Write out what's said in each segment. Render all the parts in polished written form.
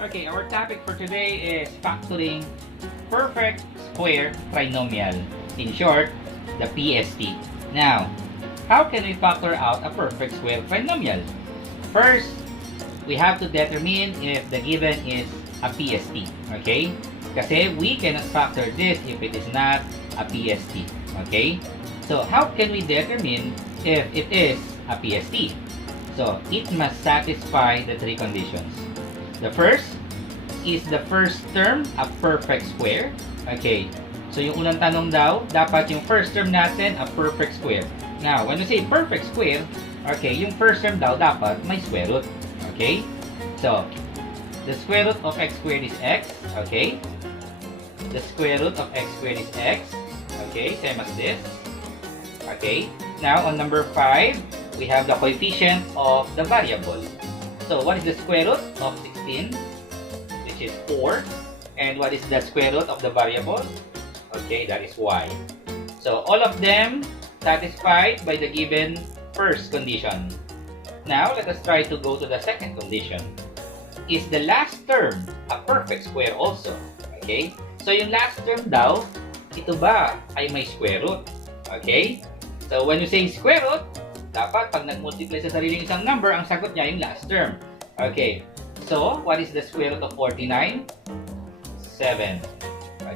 Okay, our topic for today is factoring perfect square trinomial. In short, the PST. Now, how can we factor out a perfect square trinomial? First, we have to determine if the given is a PST. Okay? Kasi we cannot factor this if it is not a PST. Okay? So, how can we determine if it is a PST? So, it must satisfy the three conditions. The first is the first term a perfect square. Okay. So, yung unang tanong daw, dapat yung first term natin a perfect square. Now, when we say perfect square, okay, yung first term daw dapat may square root. Okay? So, the square root of x squared is x. Okay? The square root of x squared is x. Okay? Same as this. Okay? Now, on number 5, we have the coefficient of the variable. So, what is the square root of 16? Which is 4. And what is the square root of the variable? Okay, that is y. So, all of them satisfied by the given first condition. Now, let us try to go to the second condition. Is the last term a perfect square also? Okay? So, yung last term daw, ito ba ay may square root? Okay? So, when you say square root, dapat pag nag-multiply sa sariling isang number, ang sagot niya yung last term. Okay. So, what is the square root of 49? 7.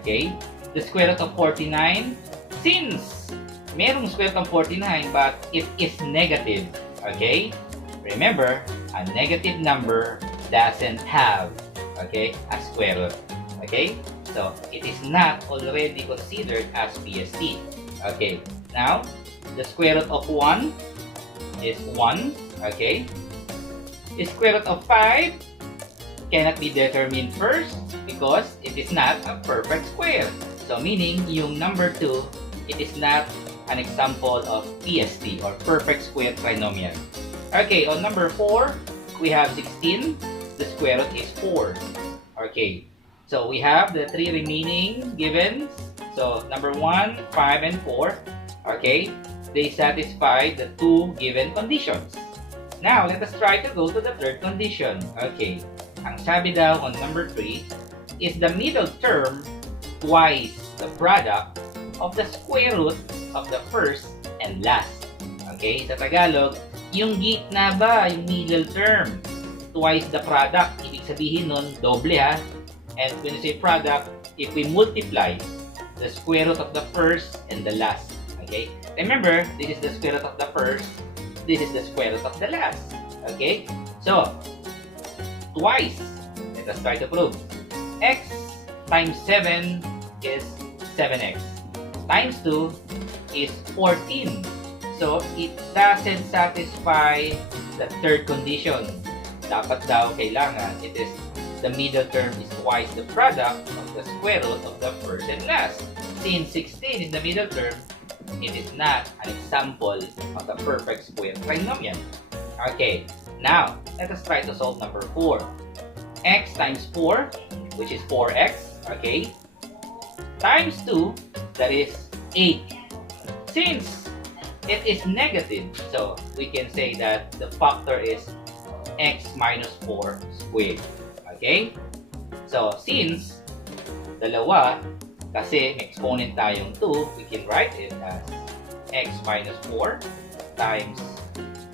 Okay. The square root of 49, since merong square root of 49 but it is negative. Okay. Remember, a negative number doesn't have, okay, a square root. Okay. So, it is not already considered as PST. Okay. Now, the square root of 1 is 1, okay? The square root of 5 cannot be determined first because it is not a perfect square. So, meaning, yung number 2, it is not an example of PST or perfect square trinomial. Okay, on number 4, we have 16. The square root is 4. Okay, so we have the 3 remaining givens. So, number 1, 5, and 4. Okay, they satisfy the 2 given conditions. Now, let us try to go to the third condition. Okay, ang sabi daw on number 3 is the middle term twice the product of the square root of the first and last. Okay, sa Tagalog, yung gitna ba, yung middle term, twice the product, ibig sabihin nun, doble ha. And when you say product, if we multiply the square root of the first and the last. Okay? Remember, this is the square root of the first, this is the square root of the last. Okay? So, twice. Let us try to prove. X times 7 is 7x. Times 2 is 14. So, it doesn't satisfy the third condition. Dapat daw kailangan, it is the middle term is twice the product of the square root of the first and last. Since 16 is the middle term, it is not an example of the perfect square trinomial. Okay, now, let us try to solve number 4. X times 4, which is 4x, okay, times 2, that is 8. Since it is negative, so we can say that the factor is x minus 4 squared. Okay? So, since dalawa, kasi may exponent tayong 2, we can write it as x minus 4 times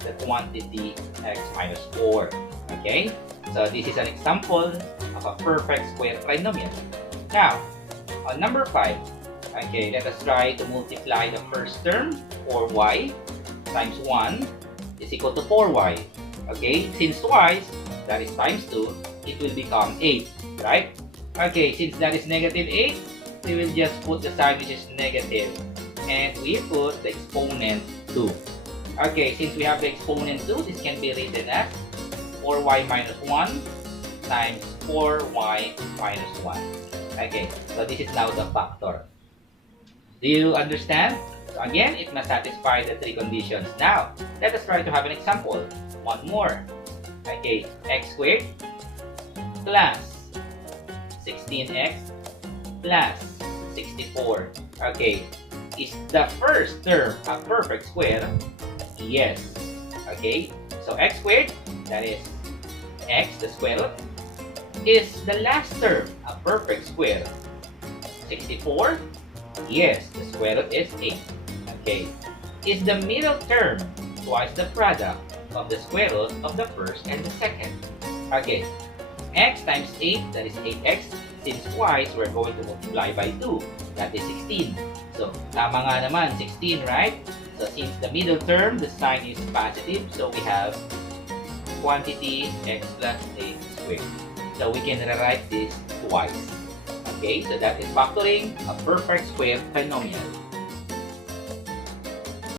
the quantity x minus 4. Okay? So, this is an example of a perfect square trinomial. Now, on number 5, okay, let us try to multiply the first term, 4y times 1 is equal to 4y. Okay? Since twice, that is times 2, it will become 8. Right? Okay, since that is negative 8, we will just put the sign which is negative and we put the exponent 2. Okay, since we have the exponent 2, this can be written as 4y minus 1 times 4y minus 1. Okay, so this is now the factor. Do you understand? So again, it must satisfy the 3 conditions. Now, let us try to have an example. One more. Okay, x squared plus 16x plus 64. Okay, is the first term a perfect square? Yes. Okay, so x squared, that is x, the square root, Is the last term a perfect square? 64? Yes, the square root is 8. Okay. Is the middle term twice the product of the square root of the first and the second? Okay. X times 8, that is 8x. Since twice, we're going to multiply by 2. That is 16. So, tama nga naman, 16, right? So, since the middle term, the sign is positive, so we have quantity x plus 8 squared. So, we can rewrite this twice. Okay, so that is factoring a perfect square trinomial.